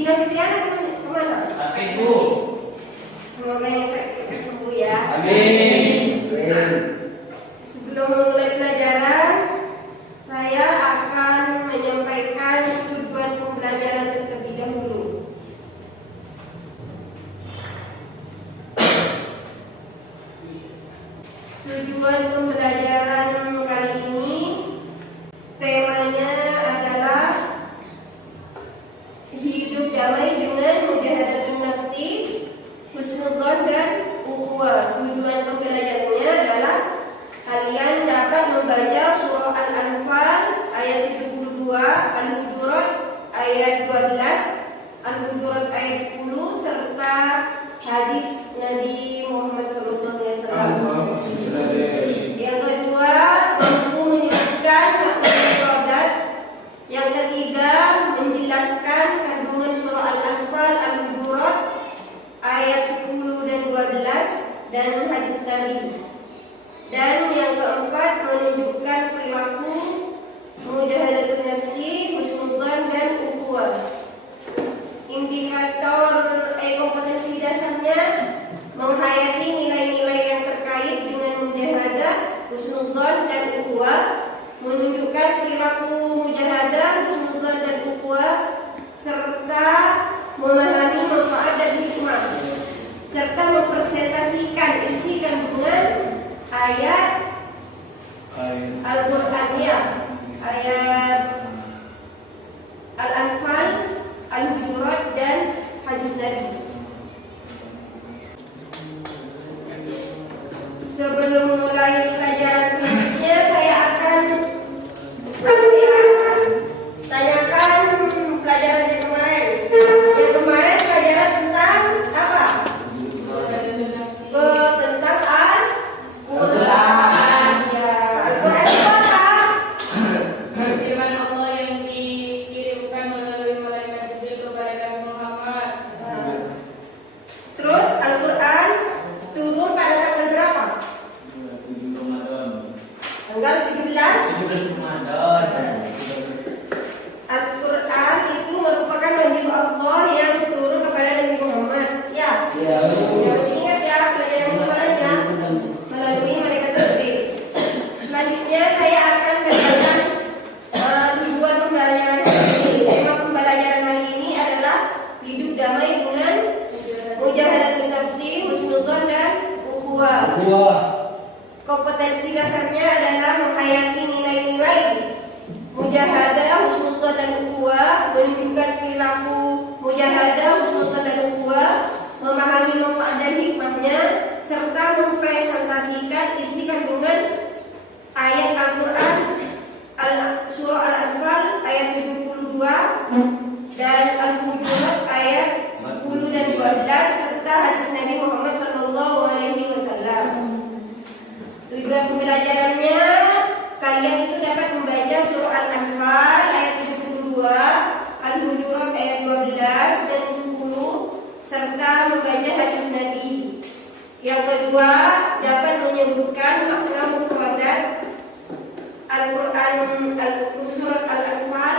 Dina Fitriana kemana? Sakit Bu. Semoga yang sakit sembuh ya. Amin. Sebelum memulai pelajaran, saya akan menyampaikan tujuan pembelajaran terlebih dahulu. Tujuan pembelajaran kali ini temanya adalah hidup damai dengan mujahadatun nafsi, husnudzon dan ukhuwah. Tujuan pembelajarannya adalah kalian dapat membaca surah Al-Anfal ayat 72, Al-Hujurat ayat 12, Al-Hujurat ayat 10 serta hadis Nabi Muhammad SAW. Yang kedua, mampu menyebutkan makna ibadat. Yang ketiga, menjelaskan kandungan surah Al-Anfal, Al-Hujurat ayat 10 dan 12 dan hadis Nabi. Dan yang keempat, menunjukkan perilaku mujahadatun nafsi, husnudzon dan ukhuwah. Indikator kompetensi dasarnya menghayati nilai-nilai yang terkait dengan mujahadah, husnudzon dan ukhuwah, menunjukkan perilaku mujahadah, husnudzon dan ukhuwah, serta memahami manfaat dan hikmah, serta mempresentasikan isi kandungan ayat Al-Qur'annya, ayat Al-Anfal, Al-Hujurat dan hadis Nabi. Sebelum mulai pelajaran selanjutnya, saya akan tanyakan pelajaran yang kemarin. Yang kemarin pelajaran tentang apa? Tentang Al-Quran. Ya, Al-Quran itu apa? Firman Allah yang dikirimkan melalui malaikat Jibril kepada Nabi Muhammad. Terus Al-Quran turun pada tanggal berapa? 7 Ramadan. Tanggal 17. 17 Ramadan. Al-Quran itu merupakan wahyu Allah yang turun kepada Nabi Muhammad. Ya. Iya. Ya, ingat ya pelajaran kemarin ya, melalui malaikat Jibril. Selanjutnya saya akan membacakan tujuan pembelajaran hari ini. Tema pembelajaran hari ini adalah hidup damai dengan mujahadatun nafsi, husnudzon dan ukhuwah. Kompetensi dasarnya adalah menghayati nilai-nilai mujahadah, husnudzon dan ukhuwah, menunjukkan perilaku mujahadah, husnudzon dan ukhuwah, memahami manfaat dan hikmahnya, serta mempresentasikan isi kandungan ayat Al-Quran, surah Al-Anfal ayat 72 dan Al-Hujurat ayat 10 dan 12 serta hadis Nabi Muhammad SAW. Tujuan pembelajarannya, kalian itu dapat membaca surah Al-Anfal ayat 72, Al-Hujurat ayat 12 dan 10 serta membaca hadis Nabi. Yang kedua, dapat menyebutkan makna mufradat Al-Quran, surat Al-Anfal.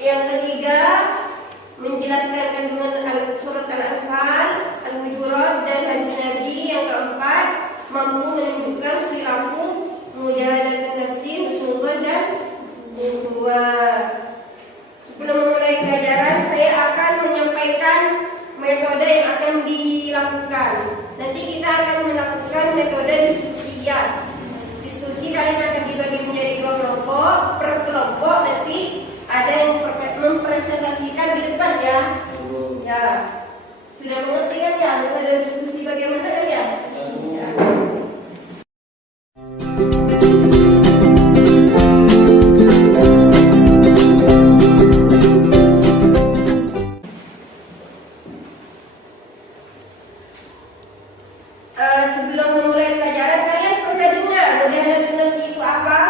Yang ketiga, menjelaskan kandungan surat Al-Anfal, Al-Hujurat dan hadis Nabi. Yang keempat, mampu menunjukkan perilaku mujahadatun nafsi, husnudzon dan ukhuwah. Sebelum memulai pelajaran, saya akan menyampaikan metode yang akan dilakukan. Nanti kita akan melakukan metode diskusi ya. Diskusi kalian akan dibagi menjadi 2 kelompok. Per kelompok nanti ada yang mempresentasikan di depan ya. Ya. Sudah mengerti kan ya metode diskusi bagaimana kan ya? Ya. Sebelum memulai pelajaran, kalian pernah dengar mujahadatun nafsi itu apa?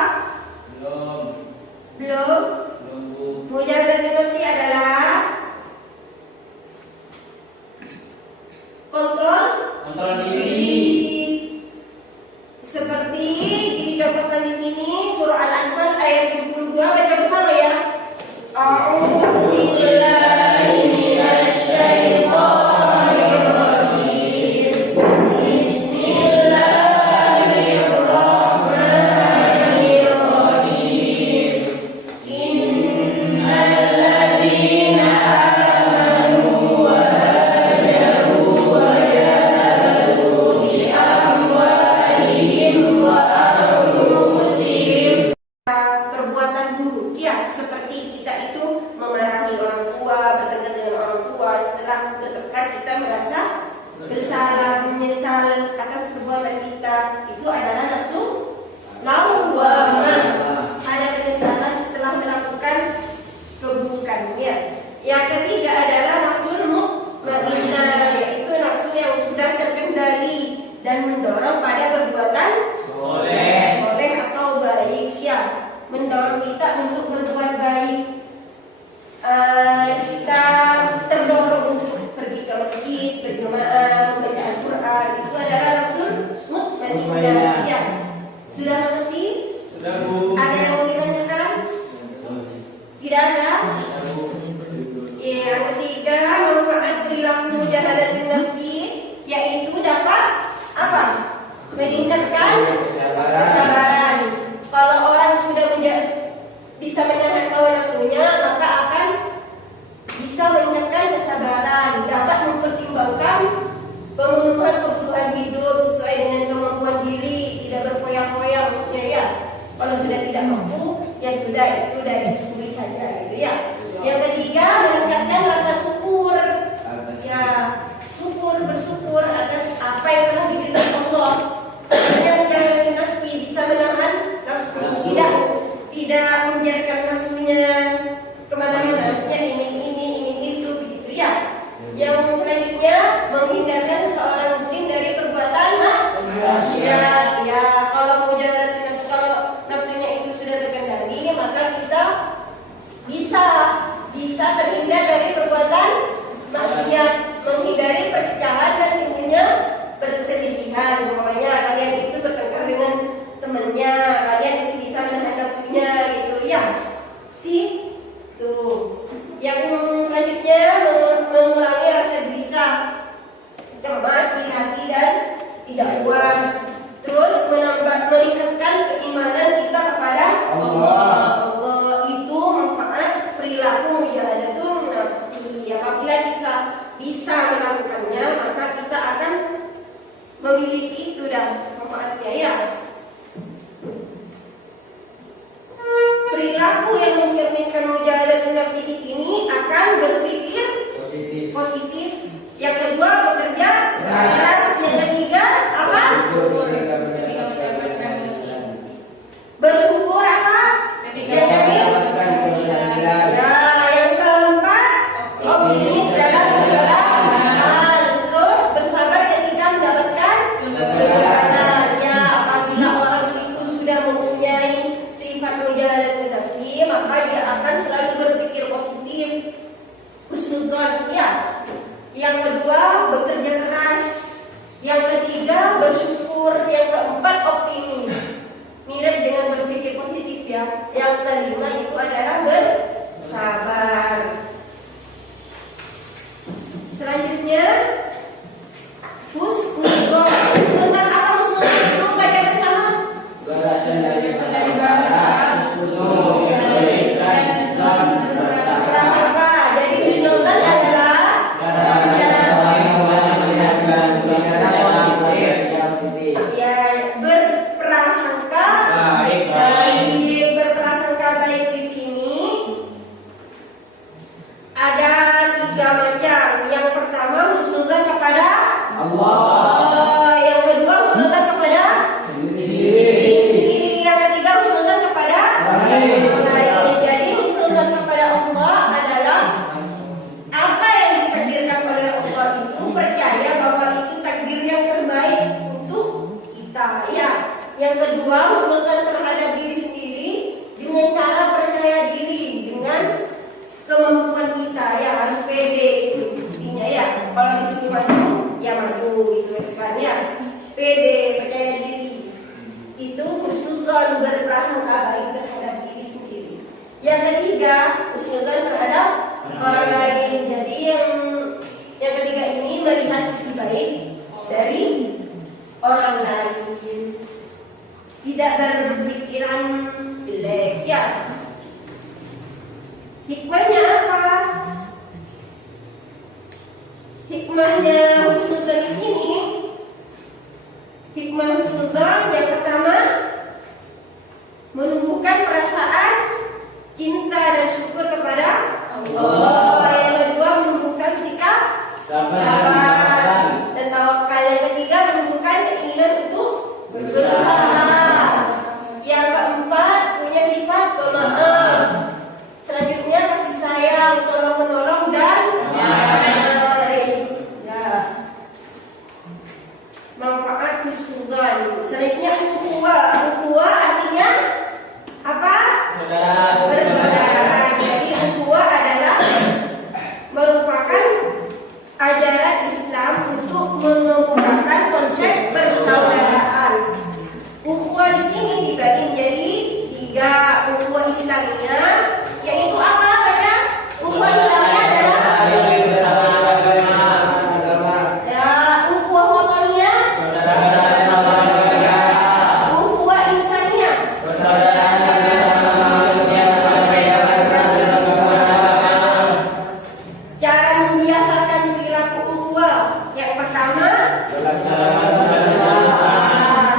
Belum. Belum? Bu. Mujahadatun nafsi adalah masjid, berjamaah, membaca Al-Quran, itu adalah nafsul mutmainnah. Ya, sudah mengerti? Sudah, Bu. Ada yang mau ditanyakan? Tidak ada? Yang ketiga, manfaat perilaku mujahadatun nafsi, yaitu dapat apa? Meningkatkan kesabaran. Kalau orang sudah bisa menahan hawa nafsunya, maka akan bisa meningkatkan kesabaran, dapat mempertimbangkan pemenuhan kebutuhan hidup sesuai dengan kemampuan diri, tidak berfoya-foya maksudnya ya. Kalau sudah tidak mampu, ya sudah itu dari syukuri saja gitu ya. Yang ketiga, meningkatkan rasa syukur. Ya, bersyukur atas apa yang telah diberikan Allah. Yang jangan nafsi bisa menahan nafsu, tidak membiarkan nafsunya kemana-mana. Maksudnya ini itu begitu ya. Yang selanjutnya, menghindarkan seorang muslim dari perbuatan maksiat. Ya, kalau mujahadatun nafsi, kalau nafsunya itu sudah terkendali, maka kita bisa terhindar dari perbuatan maksiat, menghindari perpecahan dan timbulnya perselisihan. Makanya kalian itu bertengkar dengan temannya, kalian itu bisa menahan nafsunya gitu ya. Itu. Yang selanjutnya, mengurangi rasa gelisah, cemas di hati dan tidak puas. Terus meningkatkan keimanan kita kepada Allah. Itu manfaat perilaku mujahadatun nafsi. Apabila kita bisa melakukannya, maka kita akan memiliki itu dan manfaatnya ya. Perilaku yang mencerminkan mujahadatun nafsi di sini akan berpikir positif. Yang kedua, bekerja keras. Yang ketiga, apa? Bersyukur apa? Yang keempat, optimis dalam segala hal. Terus bersabar ketika mendapatkan kegagalan. Ya, apabila orang itu sudah mempunyai sifat mujahadatun nafsi, maka dia akan selalu berpikir positif, husnudzon ya. Yang kedua, bekerja keras. Yang ketiga, bersyukur. Yang keempat, optimis. Mirip dengan berpikir positif ya. Yang kelima itu adalah bersabar. Selanjutnya, husnudzon. Husnudzon apa husnudzon? Itu baca bersama. Berasal dari bahasa Apa? Jadi husnudzon adalah ya, berprasangka baik. Berprasangka baik di sini ada 3 macam. Yang pertama, husnudzon kepada Allah. Yang kedua, husnudzon kepada sendiri. Yang ketiga, husnudzon kepada orang lain. Jadi husnudzon kepada Allah adalah apa yang ditakdirkan oleh Allah itu, percaya bahwa itu takdir yang terbaik untuk kita ya. Yang kedua, husnudzon terhadap diri sendiri dengan cara percaya diri dengan kemampuan kita ya, harus pede itu intinya ya. Kalau di sini maju ya maju gitu kan ya, pede, percaya diri. Itu husnudzon, berprasangka baik terhadap diri sendiri. Yang ketiga, husnudzon terhadap orang lain. Jadi yang ketiga ini melihat sisi baik dari orang lain, tidak berpikiran jelek ya. Hikmahnya apa? Hikmahnya husnudzon di sini, hikmah husnudzon yang pertama, menumbuhkan perasaan cinta dan syukur kepada Allah. Yang kedua, menumbuhkan sikap sabar dan tawakal. Yang ketiga, menumbuhkan keinginan untuk berusaha. Yang keempat, punya sifat pemaaf. Selanjutnya, kasih sayang, tolong menolong dan manfaat husnudzon. Selanjutnya, ukhuwah artinya apa? Bersaudara. Jadi ukhuwah adalah merupakan ajaran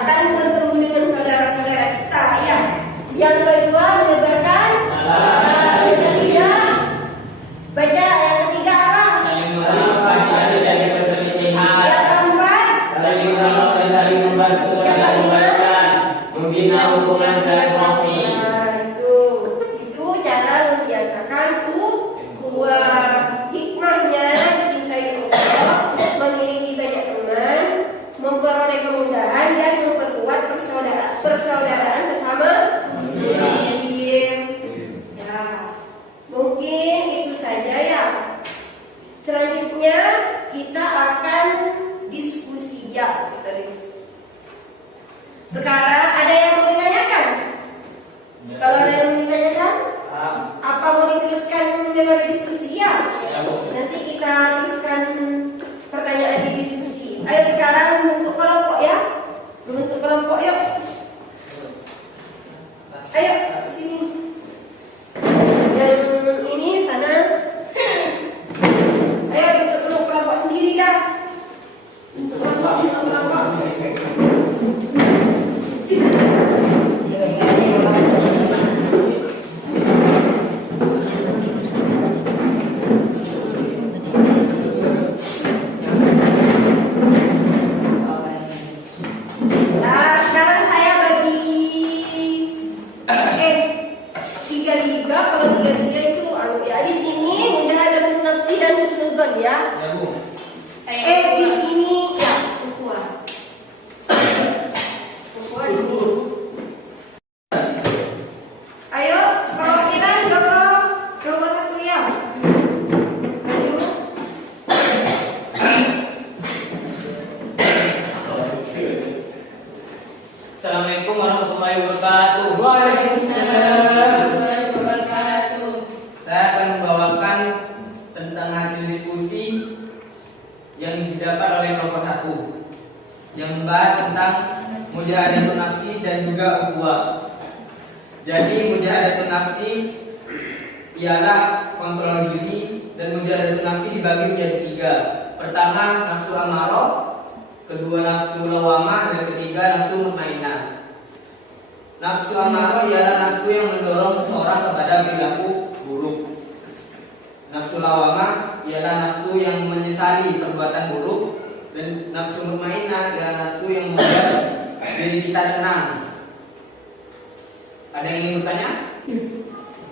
Akan bertemu dengan saudara-saudara kita, ya. Yang kedua, menebarkan salam. Yang ketiga, baca yang ketiga apa? Saling memaafkan dari perselisihan. Yang keempat, Saling menolong dan saling membantu dalam kebaikan. Membina hubungan silaturahmi. nah, itu cara membiasakan ukhuwah. Hikmahnya dicintai Allah, memiliki banyak teman, memperoleh kemudahan dan memperkuat persaudaraan sesama muslim. Ya, mungkin itu saja ya. Selanjutnya kita akan diskusi ya. Kita diskusi. Sekarang ada yang mau ditanyakan? Kalau ada yang mau ditanyakan, apa mau diteruskan daripada diskusi ya? Nanti kita teruskan pertanyaan di diskusi. Ayo sekarang membentuk kelompok ya. Membentuk kelompok yuk. Ayo sini. Yang ini sana. Ayo bentuk kelompok sendiri dah. Bentuk kelompok. Nah, sekarang saya bagi tiga. Kalau tiga itu ya di sini mujahadatun nafsi dan husnudzon ya. Di sini ya ukhuwah. Ukhuwah di sini. Ayo, perwakilan kelompok satu ya. Ayo. Assalamualaikum warahmatullahi wabarakatuh. Waalaikumsalam warahmatullahi wabarakatuh. Saya akan membawakan tentang hasil diskusi yang didapat oleh kelompok 1 yang membahas tentang mujahadatun nafsi dan juga ukhuwah. Jadi mujahadatun nafsi ialah kontrol diri dan mujahadatun nafsi dibagi menjadi 3. Pertama nafsu amarah, kedua nafsu lawamah, dan ketiga nafsu mutmainnah. Nafsu amarah ialah nafsu yang mendorong seseorang kepada perilaku buruk. Nafsu lawamah ialah nafsu yang menyesali perbuatan buruk, dan nafsu mutmainnah ialah nafsu yang membuat diri kita tenang. Ada yang ingin bertanya?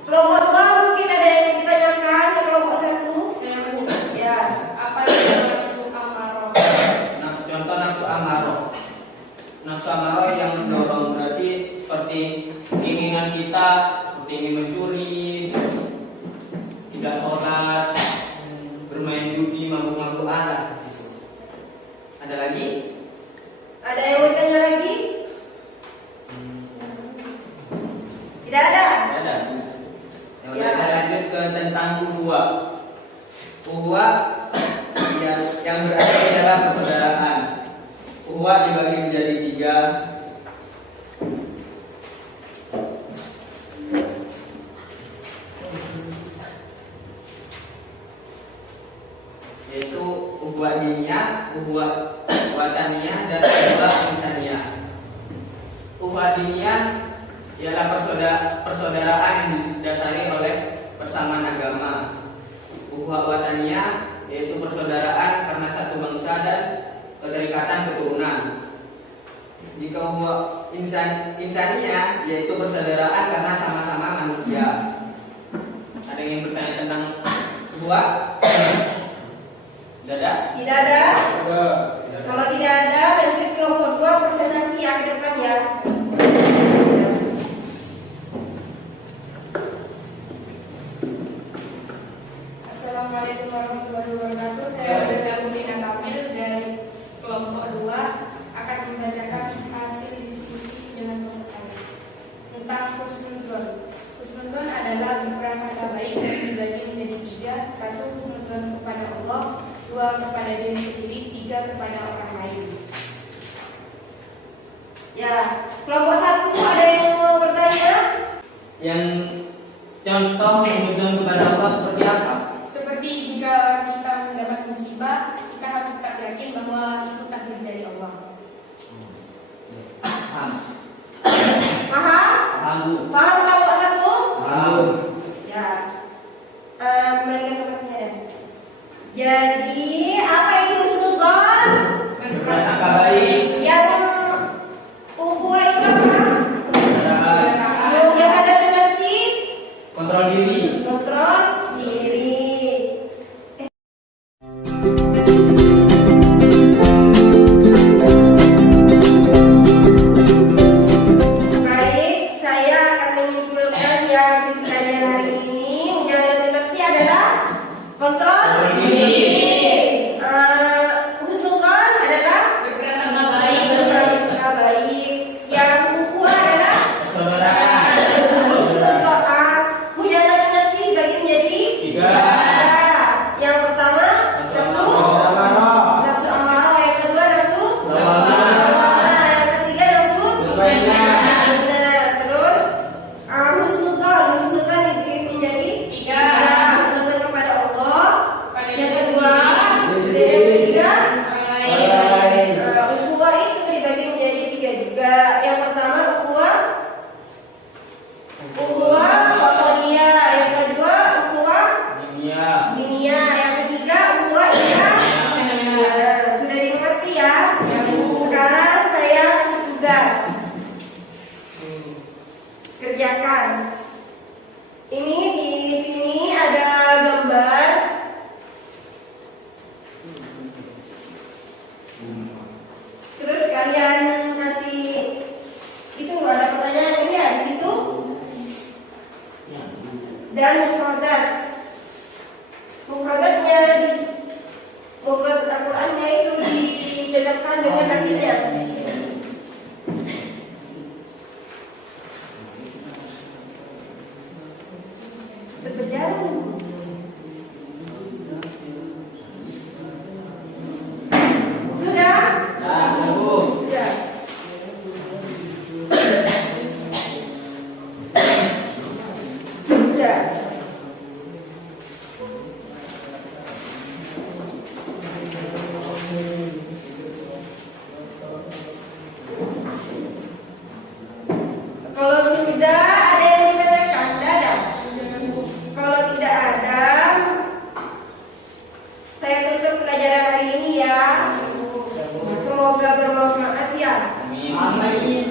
Kelompok 2 mungkin ada yang ditanyakan ke kelompok 1. Saya Bu, Ya. apa itu nafsu amarah? Contoh nafsu amarah. Nafsu amarah yang mendorong berarti seperti keinginan kita, seperti ingin mencuri, tidak sholat, bermain judi, mabuk-mabukan lah. Ada lagi? Ada yang mau tanya lagi? Tidak ada. Tidak ada. Ya udah, Ya. saya lanjut ke tentang ukhuwah. Ukhuwah yang berarti adalah persaudaraan. Ukhuwah dibagi menjadi 3. Yaitu ukhuwah diniyah, ukhuwah wataniyah, dan ukhuwah insaniyah. Ukhuwah diniyah ialah persaudaraan yang didasari oleh persamaan agama. Ukhuwah wataniyah yaitu persaudaraan karena satu bangsa dan keterikatan keturunan. Jika ukhuwah insaniyah yaitu persaudaraan karena sama-sama manusia. Ada yang ingin bertanya tentang ukhuwah? Tidak ada? Tidak ada. Kalau tidak ada, lanjut kelompok 2 presentasi yang ke depan ya. Assalamualaikum warahmatullahi wabarakatuh. Saya Rizka Mustina Kamil dari kelompok 2 akan membacakan hasil diskusi dengan kelompok saya tentang husnudzon. Husnudzon adalah berprasangka baik dan dibagi menjadi 3. 1. Husnudzon kepada Allah, 2. kepada diri sendiri, 3. kepada orang lain. Ya, kelompok 1 ada yang mau bertanya? Yang contoh husnudzon kepada Allah seperti apa? Seperti jika kita mendapat musibah, kita harus tetap yakin bahwa itu takdir diri dari Allah. Paham. Paham? Paham, Bu. Paham kelompok satu? Paham. Ya. Kembalikan ke pertanyaan. Jadi apa itu husnudzon? Berprasangka baik. Yang ukhuwah itu apa? Saudara. Mujahadatun nafsi, Kontrol diri. kontrol diri. Baik, saya akan menyimpulkan yang hasil pelajaran hari ini. Mujahadatun nafsi adalah kontrol diri. Husnudzon adalah Berprasangka baik. berprasangka baik. Yang ukhuwah adalah Persaudaraan. Mujahadatun nafsi dibagi menjadi Tiga. Yang pertama nafsu nafsu amarah, yang kedua nafsu Lawamah. yang ketiga nafsu nah, terus husnudzon dibagi menjadi Tiga. husnudzon kepada Allah. Pada Yang diri kedua, sendiri. yang ketiga orang lain. ukhuwah itu dibagi menjadi tiga juga. Yang pertama ukhuwah wataniyah, yang kedua ukhuwah Dunia. diniyah, yang ketiga ukhuwah islamiyah. Sudah dimengerti ya? Ya, Bu. Sekarang saya kasih tugas. Kerjakan. Ini di sini ada gambar. Terus kalian kasih itu ada pertanyaan ini ya di situ dan mufradatnya di mufradat Al-Qur'annya itu dicocokkan dengan artinya. Berjalan. Sudah? Ya, Bu. Sudah. Sudah. Kalau sudah ada yang dikatakan, tidak ada. Kalau tidak ada, saya tutup pelajaran hari ini ya. Semoga bermanfaat ya. Amin. Amin.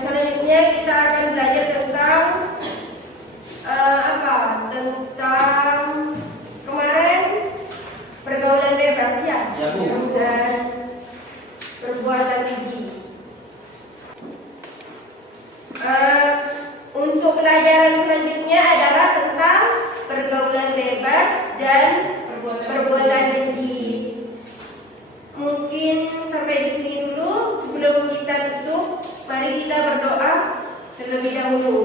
Selanjutnya kita akan belajar tentang apa? Tentang kemarin pergaulan bebas ya. Ya, Bu. Dan perbuatan keji. Untuk pelajaran selanjutnya adalah tentang pergaulan bebas dan perbuatan keji. Mungkin sampai di sini dulu. Sebelum kita tutup, mari kita berdoa terlebih dahulu.